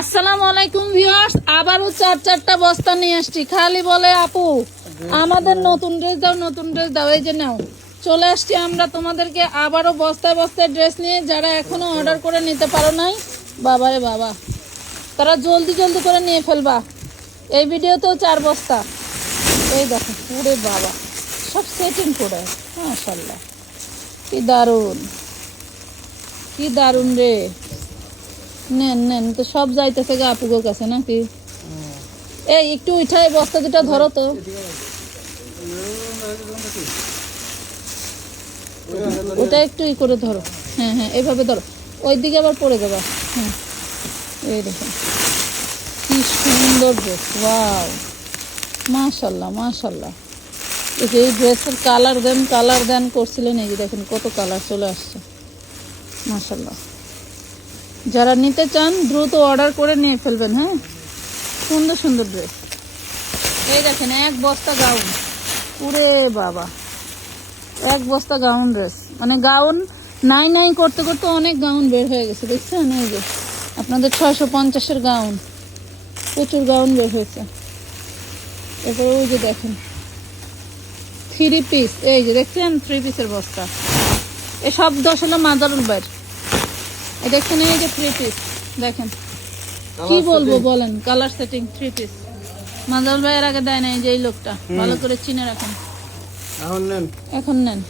আসসালামু আলাইকুম ভিউয়ার্স, আবারও চারটা বস্তা নিয়ে আসছি। খালি বলে আপু আমাদের নতুন ড্রেস দাও, এই যে নাও চলে আসছি আমরা তোমাদেরকে আবারও বস্তায় বস্তায় ড্রেস নিয়ে। যারা এখনো অর্ডার করে নিতে পারো নাই, বাবারে বাবা, তারা জলদি করে নিয়ে ফেলবা। এই ভিডিওতেও 4 বস্তা, এই দেখো পুরে বাবা সব সেটিং করে, মাশাআল্লাহ কি দারুন রে। নেন তো সব যাইতেছে গা আপুগোর কাছে নাকি? এই একটু উঠাই বস্তা দুটা ধরো তো। ওটা একটু ই করে ধরো, হ্যাঁ এইভাবে ধরো, ওই দিকে আবার পড়ে যাবা। হ্যাঁ এই দেখো কি সুন্দর ড্রেস, ওয়াও মাশাআল্লাহ। এই ড্রেসের কালার দেন করছিলেন, এই যে দেখেন কত কালার চলে আসছে, মাশাআল্লাহ। যারা নিতে চান দ্রুত অর্ডার করে নিয়ে ফেলবেন। হ্যাঁ সুন্দর ড্রেস। এই দেখেন এক বস্তা গাউন, পুরে বাবা এক বস্তা গাউন ড্রেস, মানে গাউন নাই করতে অনেক গাউন বের হয়ে গেছে, দেখছেন? এই যে আপনাদের 650-এর গাউন, প্রচুর গাউন বের হয়েছে। এরপরে ওই যে দেখেন 3 পিস, এই যে দেখছেন 3 পিসের বস্তা। এসব 10 হলো মাজারুল বাইর। দেখছেন এই যে 3 পিস, দেখেন কি বলবো বলেন, কালার সেটিং 3 পিস। মাজারুল ভাইয়ের আগে দেয় নাই যে এই লোকটা, ভালো করে চিনে রাখেন, এখন নেন।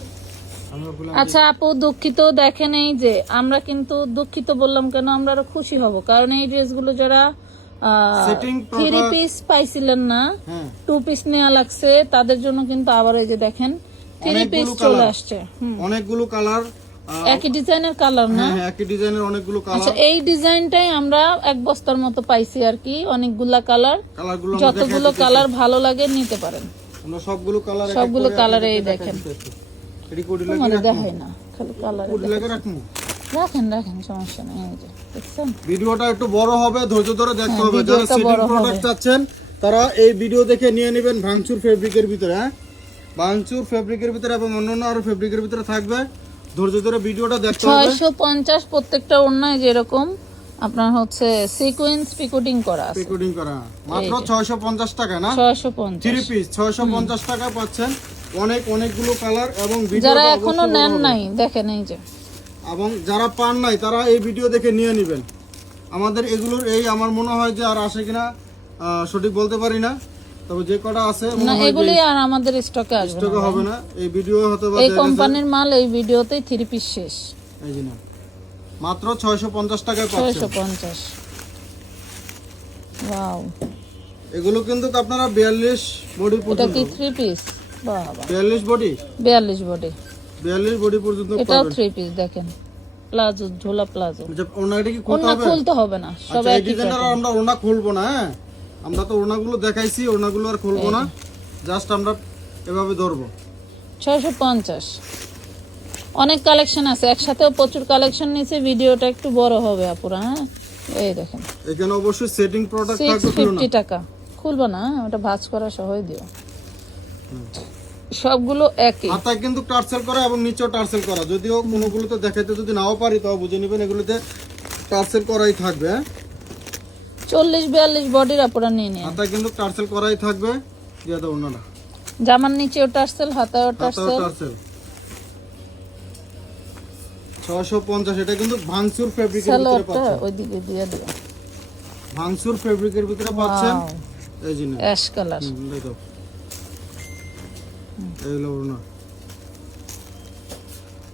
আচ্ছা আপু দুঃখিত, দেখেন এই যে আমরা কিন্তু দুঃখিত বললাম কেন, আমরা আরো খুশি হব, কারণ এই ড্রেসগুলো যারা 3 পিস পাইছিলেন না, 2 পিস নেওয়া লাগছে, তাদের জন্য কিন্তু আবার এই যে দেখেন 3 পিস চলে আসছে। অনেকগুলো কালার, একই ডিজাইনের কালার না? হ্যাঁ একই ডিজাইনের অনেকগুলো কালার। আচ্ছা এই ডিজাইনটাই আমরা এক বস্তার মতো পাইছি আর কি, অনেকগুলা কালার, যতগুলো কালার ভালো লাগে নিতে পারেন। আমরা সবগুলো কালার এই দেখেন, মানে দেখাই না খালি কালার রাখেন, সমস্যা নেই। এই যে দেখছেন ভিডিওটা একটু বড় হবে, ধৈর্য ধরে দেখতে হবে। যারা সেটিং প্রোডাক্ট চাচ্ছেন তারা এই ভিডিও দেখে নিয়ে নেবেন ভাঙচুর ফেব্রিকের ভিতরে। হ্যাঁ ভাঙচুর ফেব্রিকের ভিতরে এবং অন্যান্য আরো ফেব্রিকের ভিতরে থাকবে, ধৈর্য ধরে ভিডিওটা দেখতে হবে। 650 প্রত্যেকটা ওড়নায় যেরকম আপনার হচ্ছে সিকোয়েন্স পিকোটিং করা আছে, মাত্র 650 টাকা না? 650 3 পিস 650 টাকা পাচ্ছেন। অনেকগুলো কালার, এবং যারা এখনো নেন নাই দেখেন এই যে, এবং যারা পান নাই তারা এই ভিডিও দেখে নিয়ে নেবেন। আমাদের এগুলোর আমার মনে হয় যে আর আসে কিনা সঠিক বলতে পারি না, তবে যে কটা আছে না এগুলি আর আমাদের স্টকে হবে না। এই ভিডিও হতে এই কোম্পানির মাল এই ভিডিওতেই 3 পিস শেষ। এই যে না মাত্র 650 টাকায় পাচ্ছেন। 650, ওয়াও। এগুলো কিন্তু আপনারা 42 বডি পর্যন্ত, এটা কি 3 পিস? বাবা 42 বডি 42 বডি পর্যন্ত এটাও 3 পিস। দেখেন প্লাজো, ঝোলা প্লাজো, ওনাটা কি খুলতে হবে না, সব আচ্ছা, এই একই ডিজাইনটা আমরা ওনা খুলবো না। হ্যাঁ আমরা তো ওনাগুলো দেখাইছি, ওনাগুলো আর খুলবো না, জাস্ট আমরা এভাবে ধরবো। 650 অনেক কালেকশন আছে, একসাথেও প্রচুর কালেকশন নিচে, ভিডিওটা একটু বড় হবে আপুরা। হ্যাঁ এই দেখেন এখানে অবশ্যই সেটিং প্রোডাক্ট থাকবে। 650 টাকা, খুলবো না, ওটা ভাঁজ করা সহই দিও। সবগুলো একই, হাতায় কিন্তু টার্সেল করা এবং নিচেও টার্সেল করা, যদিও কোনোগুলোতে দেখাইতে যদি নাও পারি তাও বুঝে নেবেন এগুলোতে টার্সেল করাই থাকবে। 40-42 বডির আপুরা নিয়ে নিন। হাতায় কিন্তু টার্সেল করাই থাকবে, দিয়ে দাও ওনারা। জামার নিচেও টার্সেল, হাতায়ও টার্সেল। 650, এটা কিন্তু ভাঙচুর ফেব্রিকের ভিতরে পাচ্ছেন। ওইদিকে দিয়ে দিও, ভাঙচুর ফেব্রিকের ভিতরে পাচ্ছেন। এই যে অ্যাশ কালার, দেখো এইগুলো না,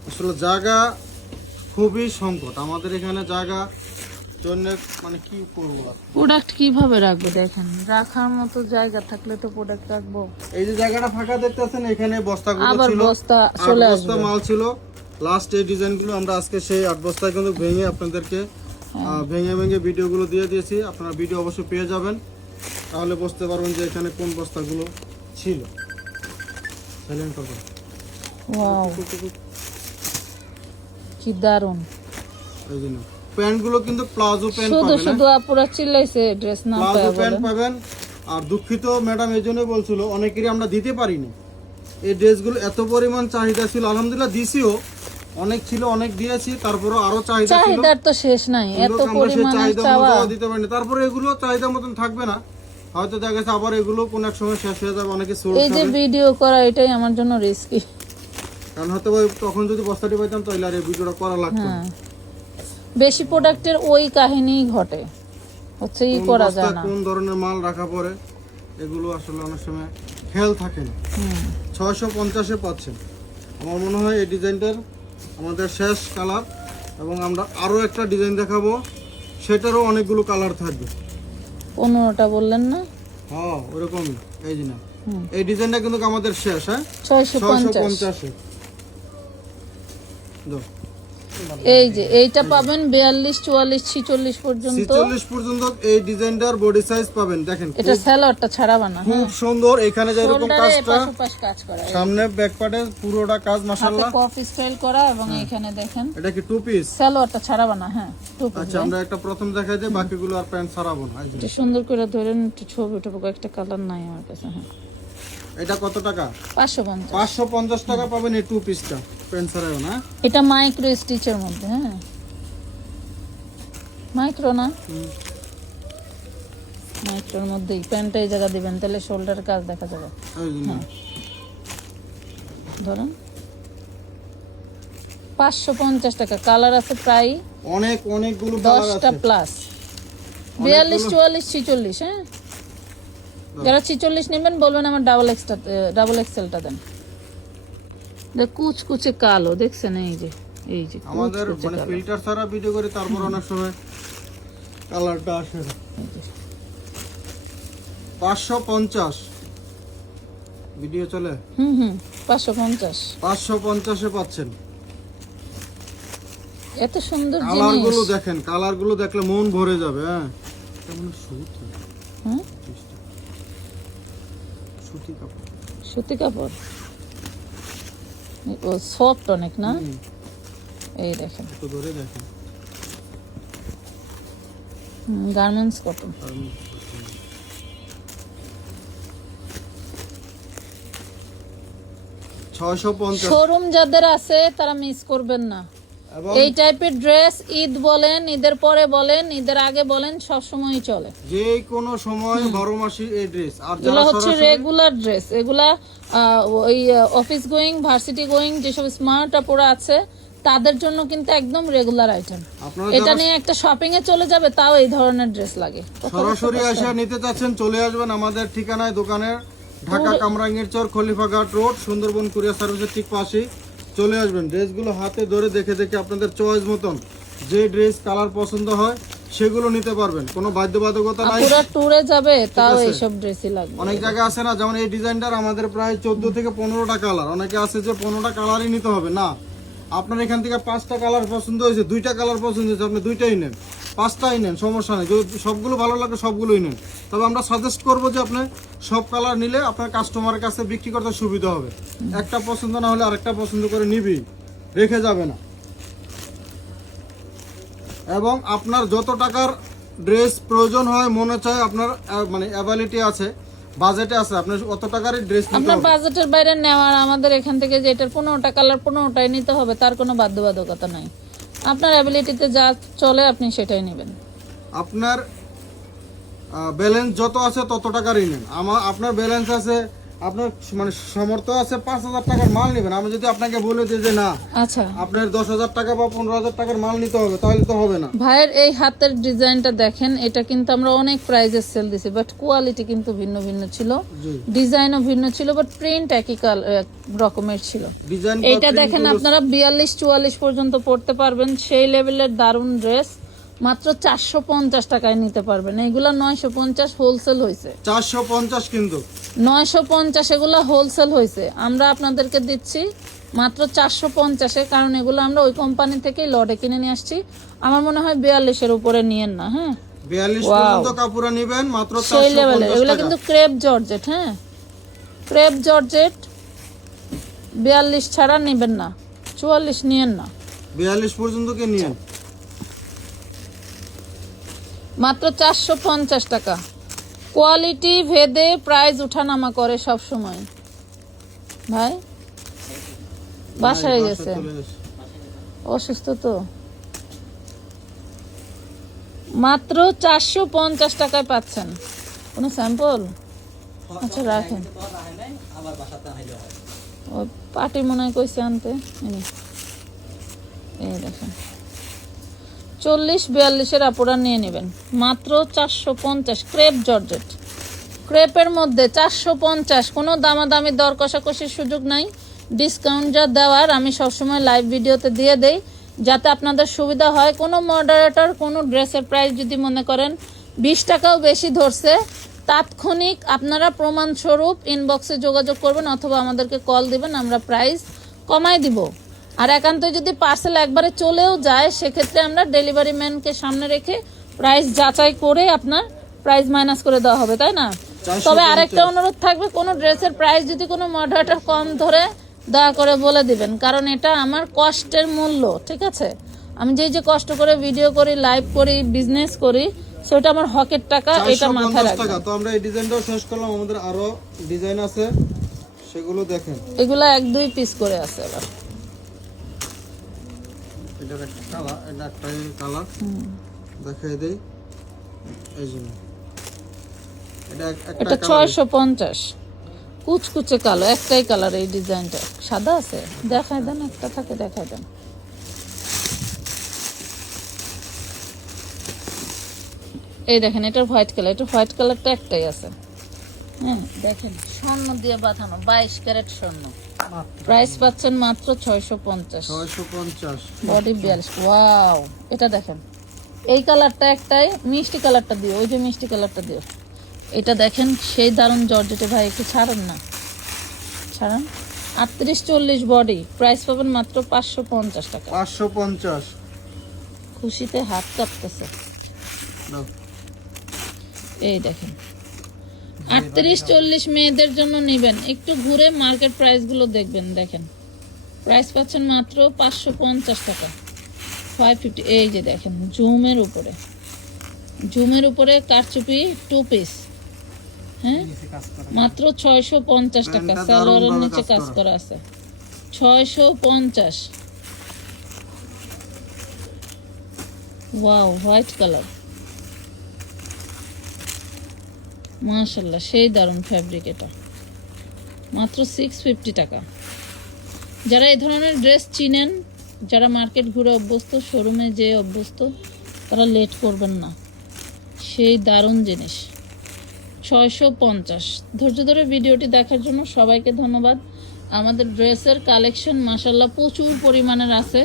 আসলে জায়গা খুবই সংকট আমাদের এখানে, জায়গা জন্য মানে কি করবো, প্রোডাক্ট কিভাবে রাখবো? দেখেন রাখার মতো জায়গা থাকলে তো প্রোডাক্ট রাখবো। এই যে জায়গাটা ফাঁকা দেখতেছেন, এখানে বস্তাগুলো আবার ছিল, বস্তা চলে আসবে, বস্তা মাল ছিল। লাস্ট এই ডিজাইনগুলো আমরা আজকে সেই 8 বস্তায় কিন্তু ভেঙে আপনাদেরকে ভেঙে ভিডিওগুলো দিয়ে দিয়েছি। আপনারা ভিডিও অবশ্যই পেয়ে যাবেন, তাহলে বুঝতে পারবেন যে এখানে কোন বস্তাগুলো ছিল। সাইলেন্ট করবেন। ওয়াও কি দারুন। এই জন্য প্যান্টগুলো কিন্তু প্লাজো প্যান্ট পাবেন, শুধু আপুরা চিল্লাইছে ড্রেস না পায়, প্লাজো প্যান্ট পাবেন। আর দুঃখিত ম্যাডাম এই জন্য বলছিল, অনেকেরই আমরা দিতে পারিনি। এই ড্রেসগুলো এত পরিমাণ চাহিদা ছিল, আলহামদুলিল্লাহ দিছিও, অনেক ছিল, অনেক দিয়েছি, তারপরে আরো চাহিদা ছিল, চাহিদার তো শেষ নাই, এত কিন্তু আমরা সেই পরিমাণে চাহিদা চাওয়া। মতো দিতে পারিনি। তারপরে এগুলো চাহিদা মতন থাকবে না, হয়তো দেখা গেছে আবার এগুলো কোন এক সময় শেষ হয়ে যাবে, অনেকে সোল্ড এই যে খাবে। ভিডিও করা এটাই আমার জন্য রিস্কি। কারণ হয়তো বা তখন যদি বস্তাটি পাইতাম তাহলে আর এই ভিডিওটা করা লাগতো না। হ্যাঁ, বেশি প্রোডাক্টের ওই কাহিনী ঘটে, হচ্ছে ই কোন করা বস্তা যায় না। কোন ধরনের মাল রাখা পরে এগুলো আসলে অনেক সময় খেয়াল থাকে না। 650-এ পাচ্ছেন। আমার মনে হয় এই ডিজাইনটার আমাদের শেষ কালার, এবং আমরা আরো একটা ডিজাইন দেখাবো, সেটারও অনেকগুলো কালার থাকবে। 15টা বললেন না? হ্যাঁ ওরকমই। এই যে না, হুম। এই ডিজাইনটা কিন্তু আমাদের শেষ। হ্যাঁ, 650। 650-এ। দাও। এই যে এইটা পাবেন 42, 44, 46 পর্যন্ত। 46 পর্যন্ত এই ডিজাইনটার বডি সাইজ পাবেন। দেখেন এটা স্যালোয়ারটা ছাড়াবা না, খুব সুন্দর, এখানে যে এরকম শোল্ডারে কাজটা, এপাশ ওপাশ কাজ করা, সামনে ব্যাক পার্টে পুরোটা কাজ হাতে মাশাআল্লাহ। কফি স্টাইল করা, এবং এখানে দেখেন এটা কি টু পিস? স্যালোয়ারটা ছাড়াবা না, হ্যাঁ টু পিস। আচ্ছা, আমরা একটা প্রথম দেখাই দিই, বাকিগুলো আর প্যান্ট ছাড়াবো না। এই যে এটা সুন্দর করে ধরেন, একটু ছবি উঠাবো, একটা কালার নাই আমার কাছে। হ্যাঁ, এটা কত টাকা? 550। 550 টাকা পাবেন এই টু পিসটা, প্যান্ট ছাড়াও না। এটা মাইক্রো স্টিচের মধ্যে, হ্যাঁ মাইক্রো না, মাইক্রোর মধ্যেই প্যান্টটা এই জায়গা দিবেন, তাহলে শোল্ডারের কাজ দেখা যাবে। এই যে না। ধরেন 550 টাকা, কালার আছে প্রায় অনেকগুলো কালার 10টা আছে। প্লাস। 42, 44, 46। হ্যাঁ, যারা 46 নেবেন বলবেন আমার ডাবল এক্সেলটা দেন। কুচকুচে কালো দেখছেন, এই যে আমাদের কুচকুচে মানে কালো। ফিল্টার ছাড়া ভিডিও করি, তারপর অনেক সময় কালারটা আসে না। 550 ভিডিও চলে। 550। 550-এ পাচ্ছেন। এত সুন্দর কালার জিনিস। গুলো দেখেন, কালার গুলো দেখলে মন ভরে যাবে। হ্যাঁ, কেমন সুতি, হ্যাঁ, সুতি কাপড়। সুতি কাপড়, ও সফট অনেক না। এই দেখেন, একটু ধরে দেখেন। Garments cotton. শোরুম যাদের আছে তারা মিস করবেন না। এবং এই টাইপের ড্রেস ঈদ বলেন, ঈদের পরে বলেন, ঈদের আগে বলেন, সব সময়ই চলে। যে কোনো সময় 12 মাসই এই ড্রেস। আর এগুলো যারা হচ্ছে সরাসরি রেগুলার ড্রেস, এগুলা ওই অফিস গোয়িং, ভার্সিটি গোয়িং যেসব স্মার্ট আপুরা আছে তাদের জন্য কিন্তু একদম রেগুলার আইটেম। আপনারা এটা যারা নিয়ে একটা শপিং এ চলে যাবে, তাও এই ধরনের ড্রেস লাগে। সরাসরি এসে নিতে চাচ্ছেন, চলে আসবেন আমাদের ঠিকানায়, দোকানের ঢাকা কামরাঙ্গীর চর, খলিফাঘাট রোড, সুন্দরবন কুরিয়ার সার্ভিসের ঠিক পাশেই চলে আসবেন। ড্রেসগুলো হাতে ধরে দেখে দেখে আপনাদের চয়েস মতন যে ড্রেস কালার পছন্দ হয় সেগুলো নিতে পারবেন, কোনো বাধ্যবাধকতা নাই। পুরো ট্যুরে যাবে তাও আছে। এইসব ড্রেসই লাগবে। অনেক জায়গা আছে না, যেমন এই ডিজাইনটার আমাদের প্রায় 14 থেকে 15টা কালার। অনেকে আছে যে 15টা কালারই নিতে হবে না, আপনার এখান থেকে 5টা কালার পছন্দ হয়েছে, 2টা কালার পছন্দ হয়েছে, আপনি 2টাই নেন, 5টাই নেন, সমস্যা নেই। যদি সবগুলো ভালো লাগে সবগুলোই নেন। তবে আমরা সাজেস্ট করবো যে আপনি সব কালার নিলে আপনার কাস্টমারের কাছে বিক্রি করতে সুবিধা হবে। একটা পছন্দ না হলে আরেকটা পছন্দ করে নিবি, রেখে যাবে না। এবং আপনার যত টাকার ড্রেস প্রয়োজন হয়, মনে চায় আপনার মানে অ্যাবিলিটি আছে, বাজেটে আছে, আপনার অত টাকারই ড্রেস নিতে আপনার হবে। বাজেটের বাইরে নেওয়ার, আমাদের এখান থেকে যে এটার 15টা কালার 15টাই নিতে হবে তার কোনো বাধ্যবাধকতা নাই। আপনার অ্যাবিলিটিতে যা চলে আপনি সেটাই নেবেন। আপনার ব্যালেন্স যত আছে তত টাকারই নেন। আপনার ব্যালেন্স আছে, আপনার মানে সামর্থ্য আছে 5,000 টাকার মাল নেবেন, আমি যদি আপনাকে বলে দিই যে না আচ্ছা, আপনার 10,000 টাকা বা 15,000 টাকার মাল নিতে হবে, তাহলে তো হবে না। ভাইয়ের এই হাতের ডিজাইনটা দেখেন, এটা কিন্তু আমরা অনেক প্রাইজে সেল দিছি, বাট কোয়ালিটি কিন্তু ভিন্ন ভিন্ন ছিল, জি, ডিজাইনও ভিন্ন ছিল, বাট প্রিন্ট একই রকমের ছিল। ডিজাইন এইটা দেখেন আপনারা 42, 44 পর্যন্ত পড়তে পারবেন, সেই লেভেলের দারুণ ড্রেস মাত্র 450 টাকায় নিতে পারবেন। এগুলা 950 হোলসেল হয়েছে, 450 কিন্তু 950 এগুলা হোলসেল হয়েছে, আমরা আপনাদেরকে দিচ্ছি মাত্র 450-এ, কারণ এগুলো আমরা ওই কোম্পানি থেকেই লটে কিনে নিয়ে আসছি। আমার মনে হয় 42-এর উপরে নিয়েন না। হ্যাঁ, 42 পর্যন্ত কাপড় নেবেন মাত্র সেই লেভেলে। 450 এগুলো টাকা। কিন্তু ক্রেপ জর্জেট, হ্যাঁ ক্রেপ জর্জেট, 42 ছাড়া নেবেন না, 44 নিয়েন না, 42 পর্যন্ত কে নিয়েন। মাত্র 450 টাকা। কোয়ালিটি ভেদে প্রাইস উঠানামা করে সব সময়। ভাই বাসায় গেছে, চলে গেছে। অসুস্থ তো। মাত্র 450 টাকায় পাচ্ছেন। কোনো স্যাম্পল? আচ্ছা রাখেন। ও পাটি মনে হয় কইছে আনতে। এই দেখেন 40-42 আপুরা নিয়ে নেবেন মাত্র 450। ক্রেপ জর্জেট, ক্রেপের মধ্যে 450। কোনো দামাদামি দর কষাকষির সুযোগ নাই। ডিসকাউন্ট যা দেওয়ার আমি সবসময় লাইভ ভিডিওতে দিয়ে দেই, যাতে আপনাদের সুবিধা হয়। কোনো মডারেটর কোনো ড্রেসের প্রাইস যদি মনে করেন 20 টাকাও বেশি ধরছে, তাৎক্ষণিক আপনারা প্রমাণস্বরূপ ইনবক্সে যোগাযোগ করবেন অথবা আমাদেরকে কল দিবেন, আমরা প্রাইস কমাই দিব। আর একান্ত যদি পার্সেল একবারে চলেও যায়, সেক্ষেত্রে আমরা ডেলিভারি ম্যানকে সামনে রেখে প্রাইস যাচাই করে আপনার প্রাইস মাইনাস করে দেওয়া হবে, তাই না? তবে আরেকটা অনুরোধ থাকবে, কোনো ড্রেসের প্রাইস যদি কোনো মডারেটর কম ধরে দয়া করে বলে দিবেন, কারণ এটা আমার কষ্টের মূল্য, ঠিক আছে? আমি যে কষ্ট করে ভিডিও করি, লাইভ করি, বিজনেস করি, সেটা আমার হকের টাকা, এটা মাথায় রাখবেন। তো আমরা এই ডিজাইনটাও শেষ করলাম, আমাদের আরো ডিজাইন আছে, সেগুলো দেখেন। এগুলা 1-2 পিস করে আছে। এবার এটার একটা কালার, এটা একটা কালার দেখাই দেই। এই যে এটা 650, কুচকুচে কালো, একটাই কালার। এই ডিজাইনটা সাদা আছে, দেখাই দেন, একটা থাকে দেখাই দেন। এই দেখেন এটা হোয়াইট কালার, এটা হোয়াইট কালারটা একটাই আছে। হ্যাঁ দেখেন স্বর্ণ দিয়ে বাঁধানো, 22 ক্যারেট স্বর্ণ। প্রাইস পাচ্ছেন মাত্র 650। বডি 42। ওয়াও, এটা দেখেন এই কালারটা একটাই, মিষ্টি কালারটা দিও, ওই যে মিষ্টি কালারটা দিও। এটা দেখেন সেই দারুণ জর্জেটে, ভাই একটু ছাড়েন না, ছাড়েন। 38-40 বডি, প্রাইস পাবেন মাত্র 550 টাকা। 550। খুশিতে হাত কাঁপতেছে। এই দেখেন 38-40 মেয়েদের জন্য নেবেন, একটু ঘুরে মার্কেট প্রাইস গুলো দেখবেন। দেখেন প্রাইস পাচ্ছেন মাত্র 550 টাকা, 550। এই যে দেখেন জুমের উপরে কারচুপি 2 পিস, হ্যাঁ মাত্র 650 টাকা। সালোয়ারের নিচে কাজ করা আছে, 650। ওয়াও, হোয়াইট কালার, মাশাআল্লাহ সেই দারুণ ফ্যাব্রিক। এটা মাত্র 650 টাকা। যারা এই ধরনের ড্রেস চিনেন, যারা মার্কেট ঘুরে অভ্যস্ত, শোরুমে যে অভ্যস্ত, তারা লেট করবেন না, সেই দারুণ জিনিস। 650। ধৈর্য ধরে ভিডিওটি দেখার জন্য সবাইকে ধন্যবাদ। আমাদের ড্রেসের কালেকশন মাশাআল্লাহ প্রচুর পরিমাণের আছে,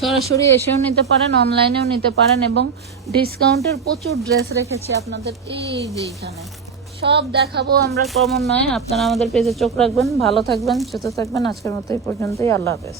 সরাসরি এসেও নিতে পারেন, অনলাইনেও নিতে পারেন, এবং ডিসকাউন্টের প্রচুর ড্রেস রেখেছি আপনাদের। এই যে এখানে সব দেখাবো আমরা ক্রমান্বয়ে, আপনারা আমাদের পেজে চোখ রাখবেন। ভালো থাকবেন, সুস্থ থাকবেন। আজকের মতো এই পর্যন্তই, আল্লাহ হাফেজ।